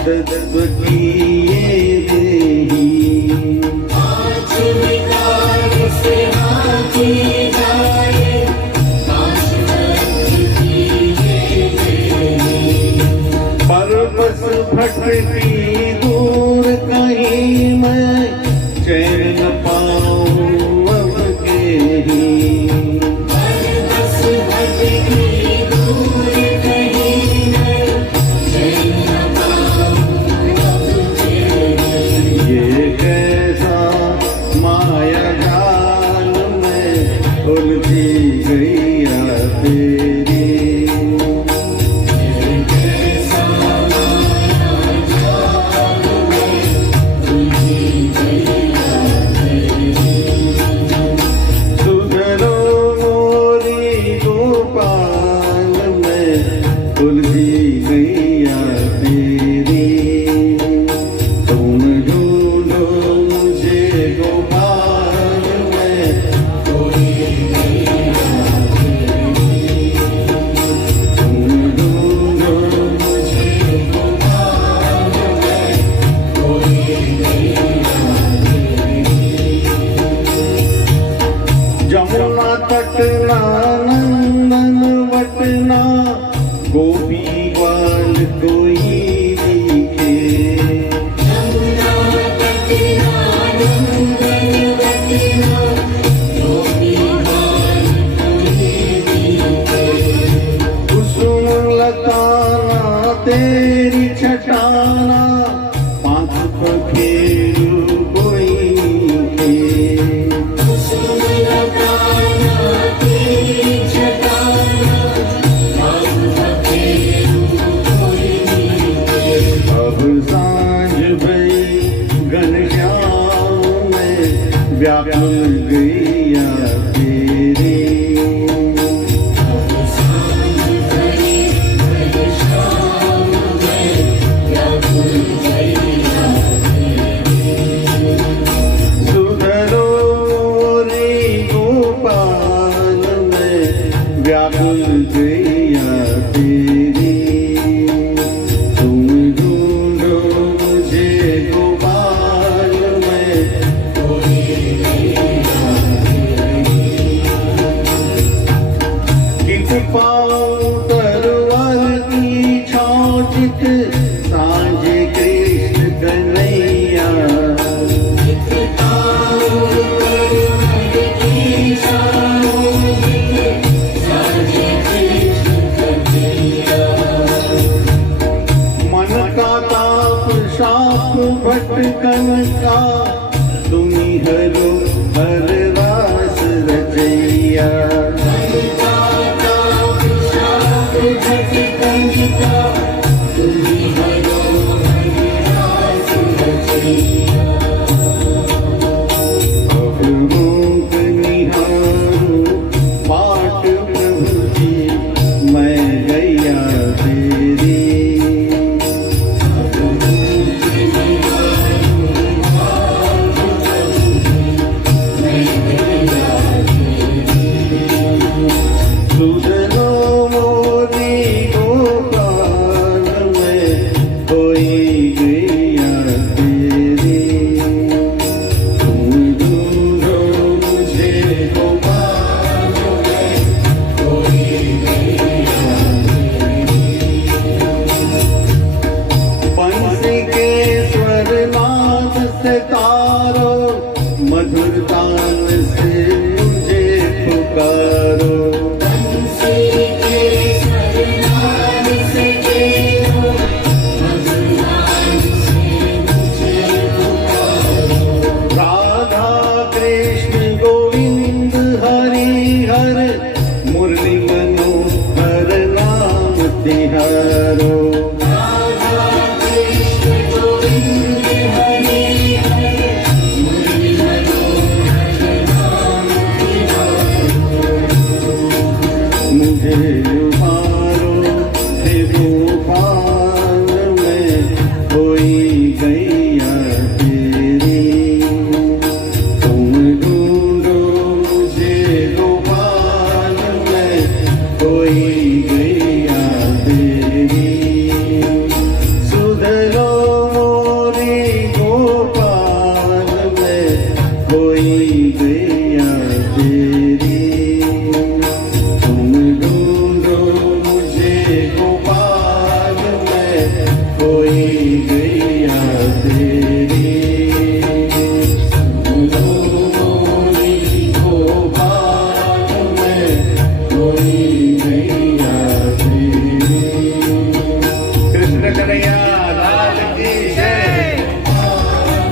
तत्व किए देही। आज विकार से हाथी जाए, काश तत्व किए देही। परबस भटकी दूर कहीं मैं, चैन न पाऊं अब केही। परबस भटकी दूर कहीं मैं, चैन न पाऊं अब केही। ये कैसा माया जाल में उलझी गैया तेरी। सुधरो मोरी गोपाल में उलझी गैया तेरी। तुम ढूंढो मुझे गोपाल में, तुम ढूंढो मुझे गोपाल में। जमुना तटना नंदन वटना, गोपी ग्वाल कोई दिखे। यमुना तटना नंदन वटना, गोपी ग्वाल कोई दिखे। कुसुम लताना तेरी छटाना, पांच पखेरु कोई थे। कुसुम लगाना तेरी छटाना, पाँव पखेरु कोई दिखे। अब सांझ भई घनश्याम में, व्याकुल गैया तेरी। अब सांझ भई घनश्याम में, व्याकुल गैया तेरी। सुधरो मोरी गोपाल में, व्याकुल गैया तेरी। तुम ढूंढो मुझे गोपाल में, कित पाऊं तरवार की छाँचित, सांझे कृष्ण कन्हैया। मन का ताप शाप भटकन का, तुम्ही हरो हर रास रचैया। अब मूक निहारूं पाट प्रभु जी, मैं गैया तेरी। सुधरो मोरी गोपाल में, कोई गैया तेरी। तुम ढूंढो मुझे गोपाल में, बंसी के स्वर नाद से तारो, मधुर तान से मुझे पुकारो। राधा कृष्ण गोविंद हरि हर, मुरली मनोहर नाम तिहारो। राधा कृष्ण गोविंद हरि हरि, कोई